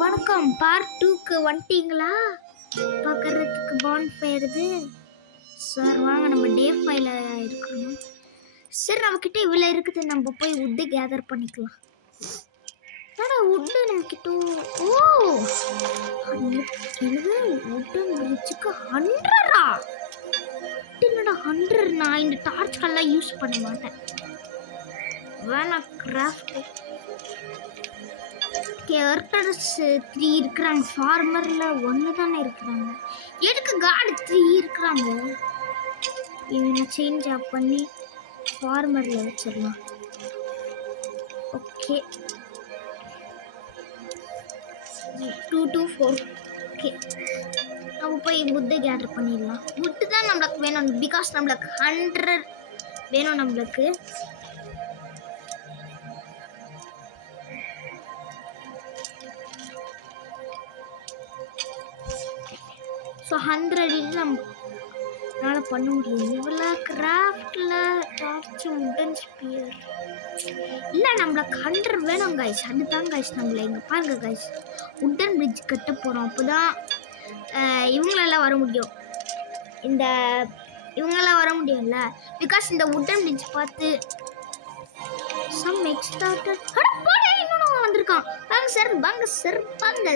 வணக்கம். பார்ட் 2க்கு வந்துட்டீங்களா? பார்க்கறதுக்கு பாண்ட் ஃபயர் இது. சார் வாங்க நம்ம டே 5ல இருக்கணும். சரி நம்மக்கிட்ட இவ்வளோ இருக்குது, நம்ம போய் வுட்டு கேதர் பண்ணிக்கலாம். என்னடா வுட்டு நம்மக்கிட்ட? ஓ என்னது வுட்டன் பிரிட்ஜுக்கு 100ஆ? என்னடா 100? நான் இந்த டார்ச்கெல்லாம் யூஸ் பண்ண மாட்டேன். வேணா கிராஃப்ட் கேர்டர்ஸ் 3 இருக்கிறாங்க. ஃபார்மரில் 1 தானே இருக்கிறாங்க. எதுக்கு கார்டு 3 இருக்கிறாங்க? இவனை சேஞ்ச் ஆப் பண்ணி ஃபார்மரில் வச்சிடலாம். Okay 2 to 4. ஓகே நம்ம போய் வுட்டு கேதர் பண்ணிடலாம். வுட்டு தான் நம்மளுக்கு வேணும், பிகாஸ் நம்மளுக்கு 100 வேணும் நம்மளுக்கு. ஸோ 100 நம்மளால பண்ண முடியும். இவ்வளோ கிராஃப்டில் டார்ச் வுட்டன் ஸ்பியர் இல்லை, நம்மளுக்கு 100 வேணும் கைஸ். அதுதான் கைஸ் நம்மளை இங்கே பாருங்க கைஸ், வுட்டன் பிரிட்ஜ் கட்ட போகிறோம். அப்போ தான் இவங்களெல்லாம் வர முடியும். இவங்கெல்லாம் வர முடியும்ல, பிகாஸ் இந்த வுட்டன் பிரிட்ஜ் பார்த்து சம் எக்ஸ்டார்டட் இன்னும் வந்திருக்கான். வாங்க சார் வாங்க சார் வாங்க.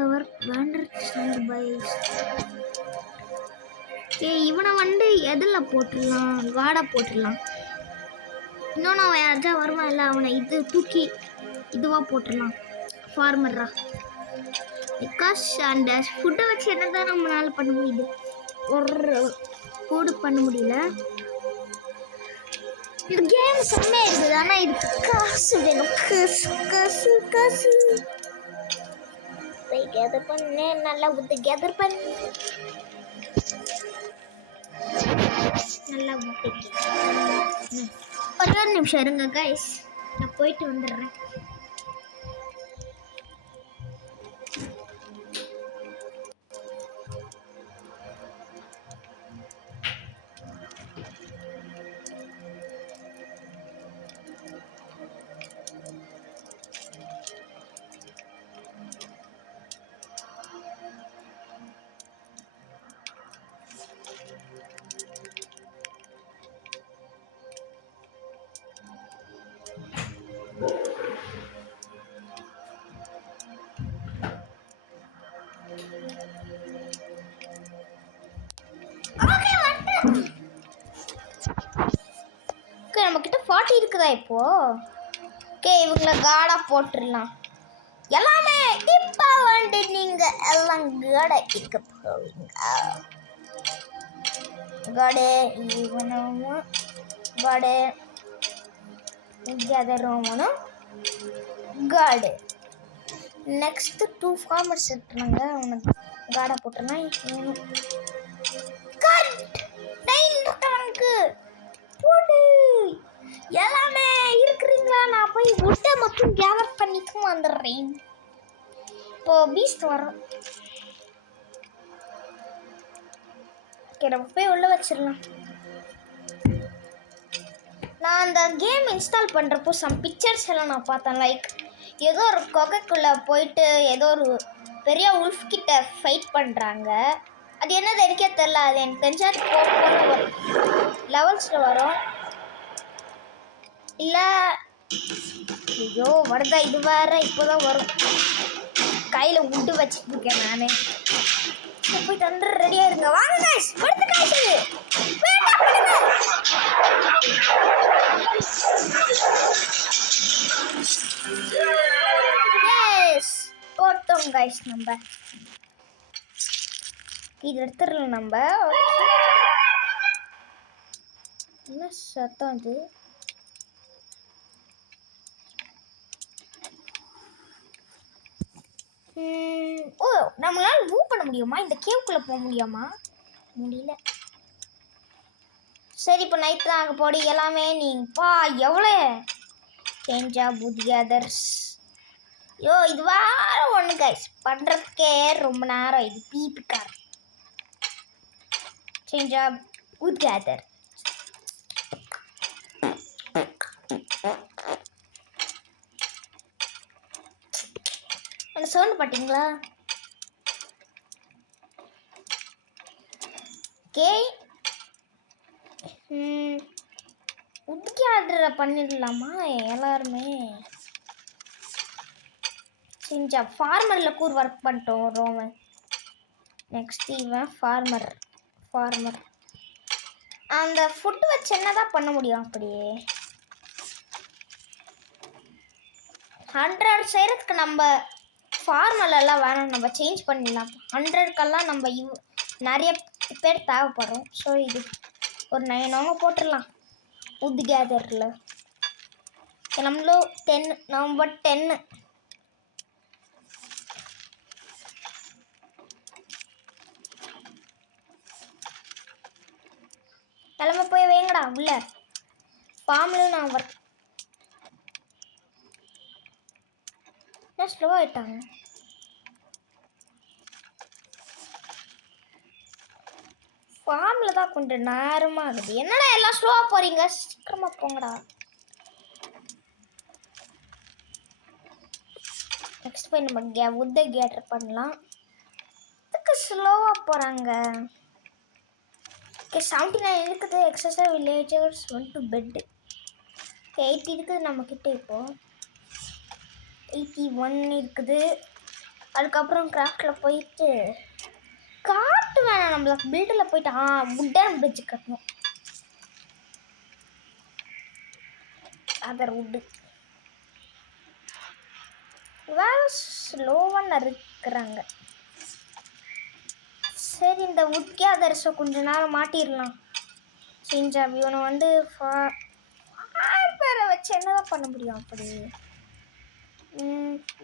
அவர் இவனை வந்து எதில் போட்டுடலாம்? காடா போட்டுடலாம். இன்னொன்று அவன் யாராச்சும் வருவான் இல்லை, அவனை இது தூக்கி இதுவாக போட்டுடலாம் ஃபார்மரா. பிகாஸ் அந்த ஃபுட்டை வச்சு என்ன தான் நம்மளால பண்ண முடியுது, ஒரு கோடு பண்ண முடியல. இந்த கேம் செம்மையாக இருக்குது, ஆனால் இதுக்கு காசு வேணும். காசு காசு காசு கேதர் பண்ணு, நல்லா வுட்டு கேதர் பண்ணு, நல்லா வுட்டு. ஒரு நிமிஷம் இருங்க கைஸ், நான் போயிட்டு வந்துடுறேன். நம்ம கிட்ட 40 இருக்குதா இப்போ? ஓகே இவங்களை காடா போட்டுடலாம் எல்லாமே. இப்போ வந்து நீங்க எல்லாம் காடை இருக்க போவீங்க. காடே இவனும் காடே கேதரும் காடு. நெக்ஸ்ட் 2 ஃபார்மர்ஸ் இருக்கிறாங்க, அவனுக்கு காடா போட்டுடலாம். போடு எல்லாமே இருக்கிறீங்களா? நான் போய் வுட்டை மட்டும் கேதர் பண்ணிக்கும் வந்துடுறேன். இப்போ பீஸ்ட் வரும். ஓகே நம்ம போய் உள்ள வச்சிடலாம். நான் அந்த கேம் இன்ஸ்டால் பண்ணுறப்போ சம் பிக்சர்ஸ் எல்லாம் நான் பார்த்தேன். லைக் ஏதோ ஒரு கொகைக்குள்ளே போயிட்டு ஏதோ ஒரு பெரிய உல்ஃப் கிட்ட ஃபைட் பண்ணுறாங்க. அது என்னது எனக்கே தெரில. அது எனக்கு தெரிஞ்சால் போட்டு வரும், லெவல்ஸில் வரும். இல்லை ஐயோ வருதா, இது வேற இப்போதான் வரும். கையில் விட்டு வச்சுட்டு இருக்கேன் நான். போய் தந்துட ரெடியாக இருங்க. வாங்க காய்ஸ், படுத்து காய்ச்சது போட்டோம் காய்ஸ். நம்ம இது எடுத்துடலாம். நம்ம என்ன சத்தம் அது? ஓ நம்மளால மூவ் பண்ண முடியுமா? இந்த கேவுக்குள்ளே போக முடியாமா? முடியல. சரி இப்போ நைட் தான் அங்கே போடி எல்லாமே. நீப்பா எவ்வளோ சேஞ்சா புதியதர்ஸ். ஐயோ இது வேற ஒன்று கைஸ், பண்ணுறதுக்கே ரொம்ப நேரம். இது பீப்பிக்கார் சேஞ்சா புதியதர். அந்த சவுண்ட் பார்த்தீங்களா? கே உட்கி ஆர்டர் பண்ணிடலாமா எல்லாருமே? செஞ்சா ஃபார்மரில் கூர் ஒர்க் பண்ணிட்டோம் ரோமன். நெக்ஸ்ட் இவன் ஃபார்மர். அந்த ஃபுட் வச்சு என்னதான் பண்ண முடியும்? அப்படியே 100 செய்கிறதுக்கு நம்ம ஃபார்மலெல்லாம் வேணும், நம்ம சேஞ்ச் பண்ணிடலாம். 100க்கெல்லாம் நம்ம நிறைய பேர் தேவைப்படும். ஸோ இது ஒரு 9 போட்டுடலாம் உட் கேதரில். நம்மளும் 10 நவம்பர் 10. கிளம்ப போய் வைங்கடா உள்ள. ஃபார்ம்லையும் நான் ஒர்க் ஸ்லோ ஆகிட்டாங்க. ஃபார்மில் தான் கொஞ்சம் நேரமாக ஆகுது. என்னடா எல்லாம் ஸ்லோவாக போகிறீங்க? சீக்கிரமாக போங்கடா. நெக்ஸ்ட் போய் நம்ம உத்தை கேட்டர் பண்ணலாம். இதுக்கு ஸ்லோவாக போகிறாங்க. ஓகே 79 இருக்குது. Exercise villagers one to bed. 80 இருக்குது நம்மக்கிட்ட. இப்போது 81 இருக்குது. அதுக்கப்புறம் கிராஃப்டில் போயிட்டு காட்டு வேணாம், நம்மளுக்கு பில்டில் போயிட்டு வுட்டன் பிரிட்ஜ் கட்டணும். அதர் வுட்டு வேலை ஸ்லோவாக இருக்கிறாங்க. சரி இந்த வுட் கேதர்ஸை கொஞ்சம் நேரம் மாட்டிடலாம். செஞ்சா இவனை வந்து வேற வச்சு என்னதான் பண்ண முடியும்? அப்படி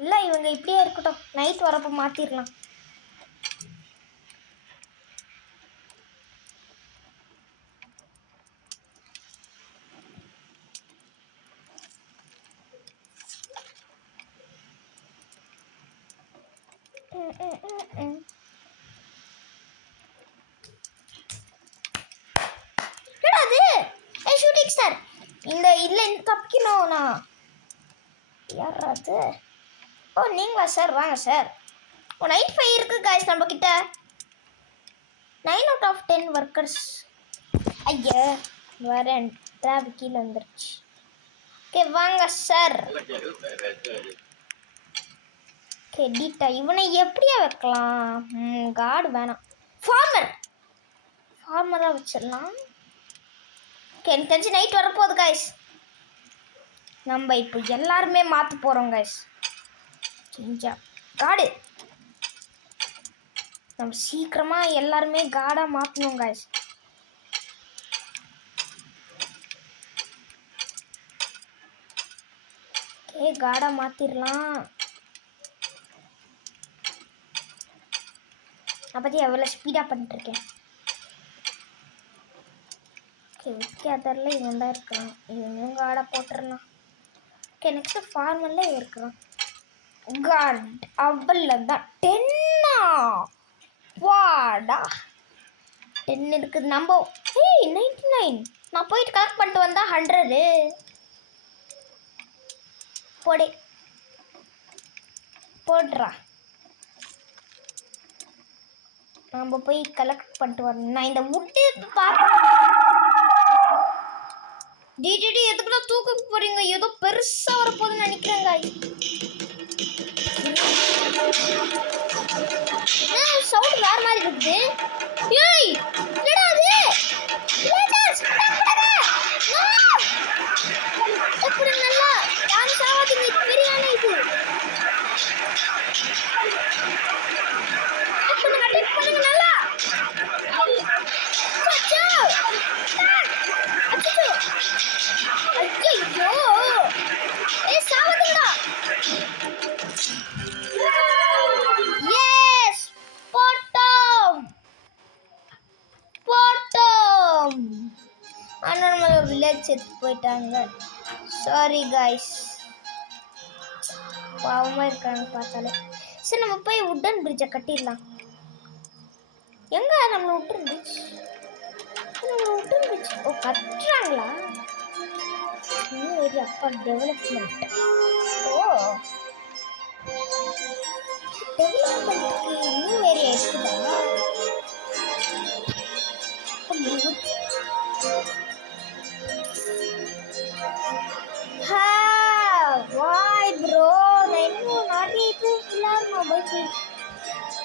இல்லை, இவங்க இப்படியே இருக்கட்டும். நைட் வரப்போ மாற்றிடலாம். ஷூட்டிங் ஸ்டார் இந்த இல்லை இந்த தப்பிக்கணும்ண்ணா. யாராது? ஓ நீங்களா சார்? வாங்க சார். ஓ 95 இருக்குது காய்ஸ் நம்மக்கிட்ட. 9 out of 10 ஒர்க்கர்ஸ். ஐயா வேற டிராஃபிக் கீழே வந்துருச்சு. ஓகே வாங்க சார். ஓகே டீட்டா இவனை எப்படியா வைக்கலாம்? கார்டு வேணாம், ஃபார்மராக வச்சிடலாம். ஓகே எனக்கு தெரிஞ்சு நைட் வரப்போகுது காய்ஸ். நம்ம இப்போ எல்லாருமே மாற்ற போகிறோம் காய்ஸ். செஞ்சா காடு நம்ம சீக்கிரமாக எல்லாருமே காடாக மாற்றணும் காய்ஸ். ஓகே காடாக மாற்றிடலாம். அப்படி எவ்வளோ ஸ்பீடாக பண்ணிட்டுருக்கேன். ஓகே விற்காதரில் இவன் தான் இருக்கிறான். இவனும் காடாக போட்டுடலாம். ஓகே நெக்ஸ்ட்டு ஃபார்மரில் இருக்கிறான். காட் அவ்வளோ தான் 10 வாடா 10 இருக்குது. நம்ம 99 நான் போயிட்டு கலெக்ட் பண்ணிட்டு வந்தா 100 போடுறா. நம்ம போய் கலெக்ட் பண்ணிட்டு வரணும். நான் இந்த வுட்டு டிடிடி எதுக்குள்ள தூக்க போறீங்க? ஏதோ பெருசா வரப்போகுதுன்னு நினைக்கிறேங்க. சவுண்ட் வேற மாதிரி இருக்குது. ஏய் என்னடா அது? எப்படி நல்லா யாரும் சாவாதீங்க. இது பெரியான இது. பண்ணுங்க நல்லா. ஐயோ சாவதுங்கடா. எஸ் போட்டோம். ஆனால் நம்ம வில்லேஜ் செத்து போயிட்டாங்க. சாரி காய்ஸ், பாவமாக இருக்காங்க பார்த்தாலே. சரி நம்ம போய் வுட்டன் பிரிட்ஜை கட்டிடலாம். எங்க நம்மளை வுட்டன் பிரிட்ஜ்? ஓ கட்டுறாங்களா? அப்பா டெவலப்மெண்ட். ஓ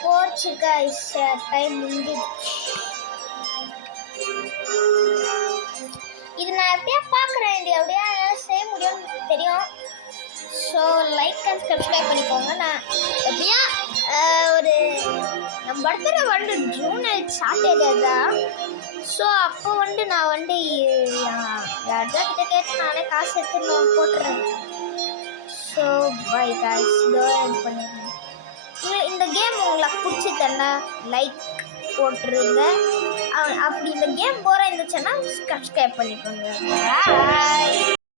போச்சு கைஸ், டைம் முடிஞ்சிடுச்சு. இது நான் எப்படியா பார்க்குறேன், இது எப்படியா என்னால் செய்ய முடியும்னு தெரியும். ஸோ லைக் அண்ட் சப்ஸ்கிரைப் பண்ணிக்கோங்க. நான் எப்படியா ஒரு நம்ம பர்த்டே வந்து ஜூன் சாட்டர்டே தான். ஸோ அப்போ வந்து நான் வந்து யார்தான் கிட்ட கேட்டு நானே காசு எடுத்து நான் போட்டுறேன். ஸோ பை காய்ஸ், இதோ இது பண்ணிடுறேன். இந்த கேம் உங்களுக்கு பிடிச்சிருந்தா லைக் போட்டுருங்க. அப்படி இந்த கேம் போகிற இருந்துச்சுன்னா சப்ஸ்கிரைப் பண்ணிக்கோங்க. பாய்.